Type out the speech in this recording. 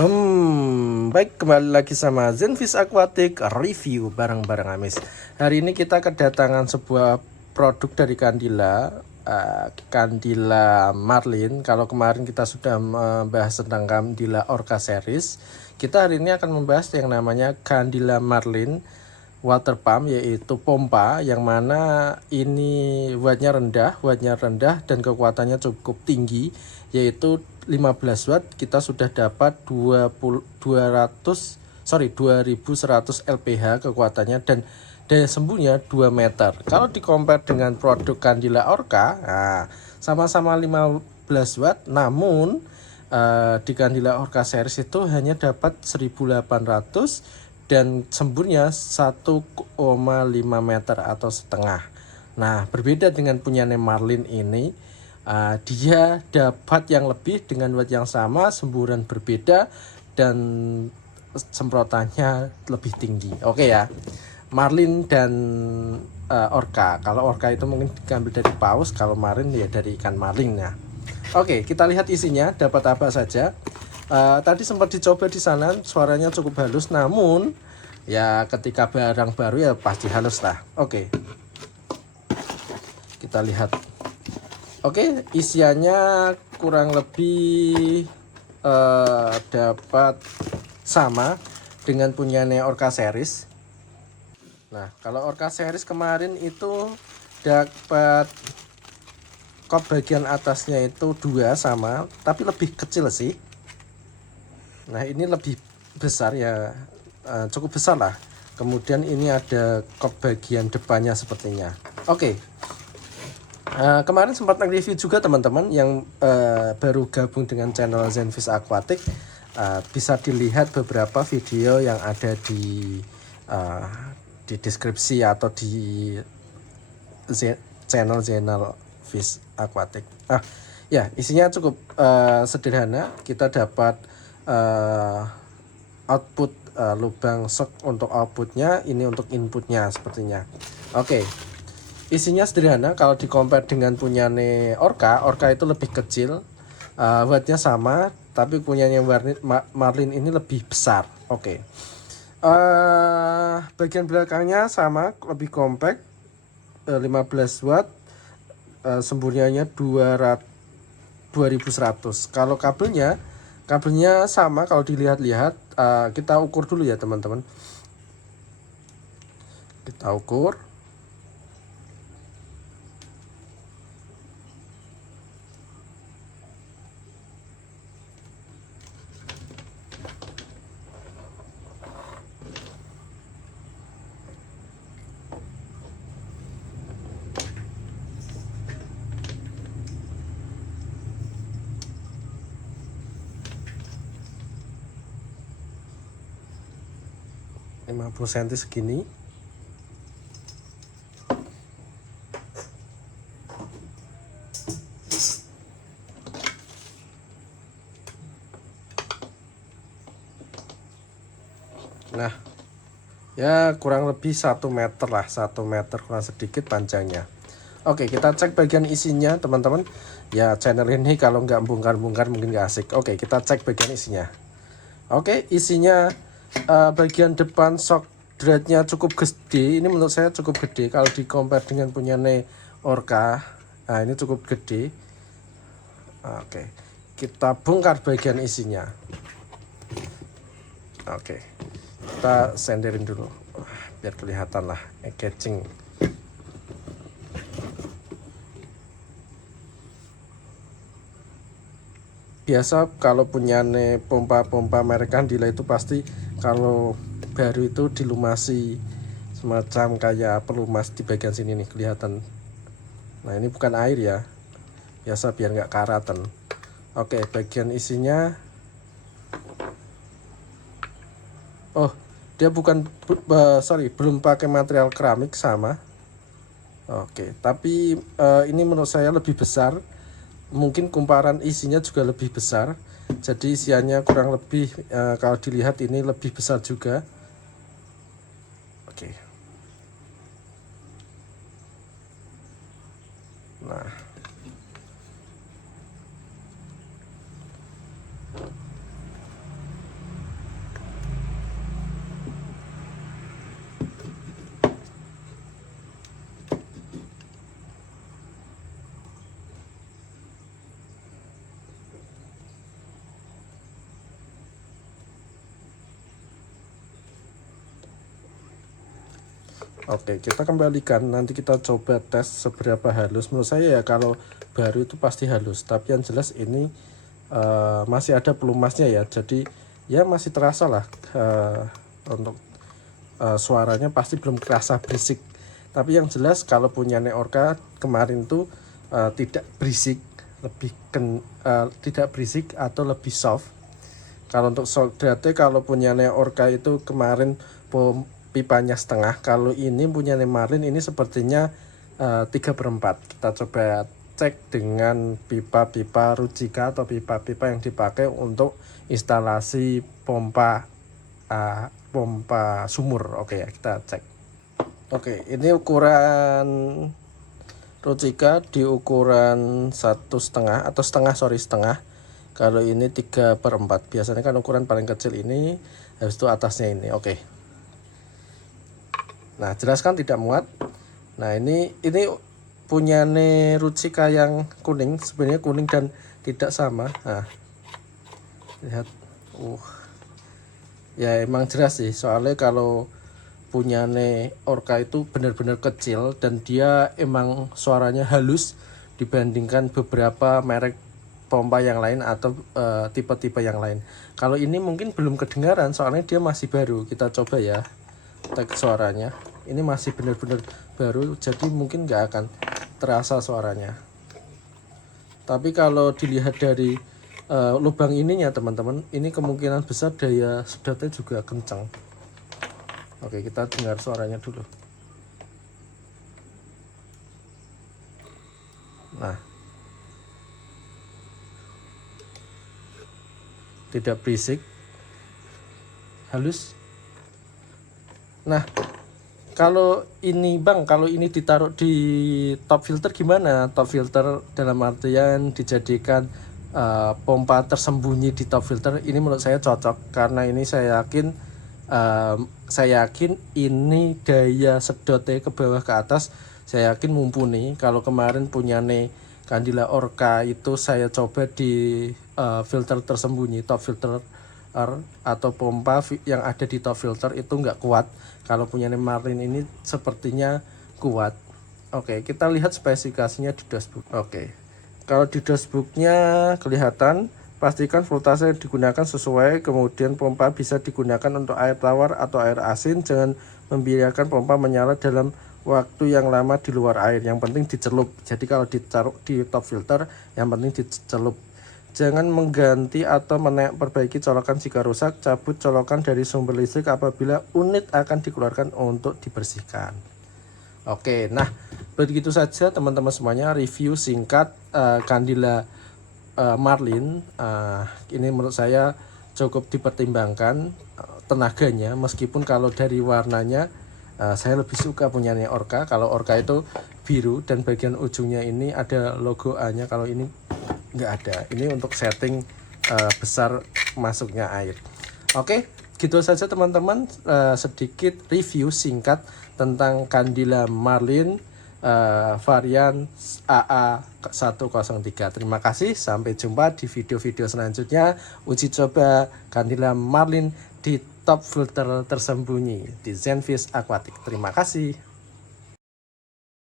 Baik, kembali lagi sama Zenfish Aquatic review bareng-bareng Amis. Hari ini kita kedatangan sebuah produk dari Candila, Candila Marlin. Kalau kemarin kita sudah membahas tentang Candila Orca series, kita hari ini akan membahas yang namanya Candila Marlin water pump, yaitu pompa yang mana ini wattnya rendah dan kekuatannya cukup tinggi, yaitu 15 watt. Kita sudah dapat 2100 lph kekuatannya dan daya sembuhnya 2 meter. Kalau di compare dengan produk Candila Orca, sama-sama 15 watt, namun di Candila Orca series itu hanya dapat 1800 dan semburnya 1,5 meter atau setengah. Nah, berbeda dengan punyanya Marlin ini, dia dapat yang lebih dengan watt yang sama, semburan berbeda, dan semprotannya lebih tinggi. Oke ya, Marlin dan Orca. Kalau Orca itu mungkin diambil dari paus, kalau Marlin ya dari ikan marlin ya. Oke, kita lihat isinya dapat apa saja. Tadi sempat dicoba di sana, suaranya cukup halus, namun ya ketika barang baru ya pasti halus lah. Oke, kita lihat. Oke, isiannya kurang lebih dapat sama dengan punyanya Orca series. Nah, kalau Orca series kemarin itu dapat kop bagian atasnya itu 2 sama, tapi lebih kecil sih. Nah, ini lebih besar ya, cukup besar lah. Kemudian ini ada kop bagian depannya sepertinya. Oke, kemarin sempat nge-review juga teman-teman yang baru gabung dengan channel Zenfish Aquatic. Bisa dilihat beberapa video yang ada di deskripsi atau di channel Zenfish Aquatic. Ya, isinya cukup sederhana. Kita dapat output lubang shock untuk outputnya, ini untuk inputnya sepertinya. Oke, isinya sederhana. Kalau di compare dengan punyanya Orca itu lebih kecil, wattnya sama, tapi punyanya Marlin ini lebih besar. Oke, bagian belakangnya sama, lebih compact, 15 watt, semburnya 2100. Kalau kabelnya sama. Kalau dilihat-lihat, kita ukur dulu ya teman-teman. Kita ukur. Lima 50 cm segini. Nah, ya kurang lebih 1 meter lah, 1 meter kurang sedikit panjangnya. Oke, kita cek bagian isinya teman-teman. Ya, channel ini kalau nggak bongkar-bongkar mungkin nggak asik. Oke, kita cek bagian isinya. Oke, isinya bagian depan shock dreadnya cukup gede. Ini menurut saya cukup gede kalau di compare dengan punyanya Orca. Nah, ini cukup gede. Oke, kita bongkar bagian isinya. Oke, kita senderin dulu biar kelihatan lah catching. Biasa kalau punya pompa-pompa merek Candila itu pasti kalau baru itu dilumasi semacam kayak pelumas di bagian sini nih, kelihatan. Nah, ini bukan air ya, biasa biar nggak karatan. Oke, bagian isinya, oh dia bukan, belum pakai material keramik sama. Oke, tapi ini menurut saya lebih besar. Mungkin kumparan isinya juga lebih besar. Jadi isiannya kurang lebih, kalau dilihat ini lebih besar juga. Oke. Nah, Oke, kita kembalikan, nanti kita coba tes seberapa halus. Menurut saya ya kalau baru itu pasti halus, tapi yang jelas ini masih ada pelumasnya ya, jadi ya masih terasa lah untuk suaranya pasti belum kerasa berisik. Tapi yang jelas kalau punya Neorca kemarin tuh tidak berisik, tidak berisik atau lebih soft. Kalau untuk berarti kalau punya Neorca itu kemarin pipanya setengah, kalau ini punya Marlin ini sepertinya 3/4. Kita coba cek dengan pipa-pipa Rucika atau pipa-pipa yang dipakai untuk instalasi pompa sumur. Oke ya, kita cek. Oke, ini ukuran Rucika di ukuran 1,5 atau setengah. Kalau ini 3/4. Biasanya kan ukuran paling kecil ini, habis itu atasnya ini. Oke. Nah, jelas kan tidak muat. Nah, ini punya Rucika yang kuning, sebenarnya kuning dan tidak sama. Nah, lihat. Ya emang jelas sih, soalnya kalau punya Orca itu benar-benar kecil dan dia emang suaranya halus dibandingkan beberapa merek pompa yang lain atau tipe-tipe yang lain. Kalau ini mungkin belum kedengaran soalnya dia masih baru. Kita coba ya tag suaranya. Ini masih benar-benar baru, jadi mungkin nggak akan terasa suaranya. Tapi kalau dilihat dari lubang ininya teman-teman, ini kemungkinan besar daya sedotnya juga kencang. Oke, kita dengar suaranya dulu. Nah, tidak berisik, halus. Nah, kalau ini Bang, kalau ini ditaruh di top filter gimana? Top filter dalam artian dijadikan pompa tersembunyi di top filter, ini menurut saya cocok karena ini saya yakin ini daya sedotnya ke bawah ke atas saya yakin mumpuni. Kalau kemarin punya Candila Orca itu saya coba di filter tersembunyi, top filter atau pompa yang ada di top filter itu nggak kuat. Kalau punya Marlin ini sepertinya kuat. Oke, kita lihat spesifikasinya di dashboard. Oke, kalau di dashboardnya kelihatan, pastikan voltase yang digunakan sesuai, kemudian pompa bisa digunakan untuk air tawar atau air asin. Jangan membiarkan pompa menyala dalam waktu yang lama di luar air, yang penting dicelup. Jadi kalau ditaruh di top filter yang penting dicelup. Jangan mengganti atau perbaiki colokan jika rusak. Cabut colokan dari sumber listrik apabila unit akan dikeluarkan untuk dibersihkan. Oke, nah begitu saja teman-teman semuanya review singkat Candila Marlin. Ini menurut saya cukup dipertimbangkan tenaganya, meskipun kalau dari warnanya saya lebih suka punya Orca. Kalau Orca itu biru dan bagian ujungnya ini ada logo A-nya, kalau ini nggak ada. Ini untuk setting besar masuknya air. Oke, gitu saja teman-teman, sedikit review singkat tentang Candila Marlin varian AA103. Terima kasih, sampai jumpa di video-video selanjutnya uji coba Candila Marlin di top filter tersembunyi di Zenfish Aquatic. Terima kasih.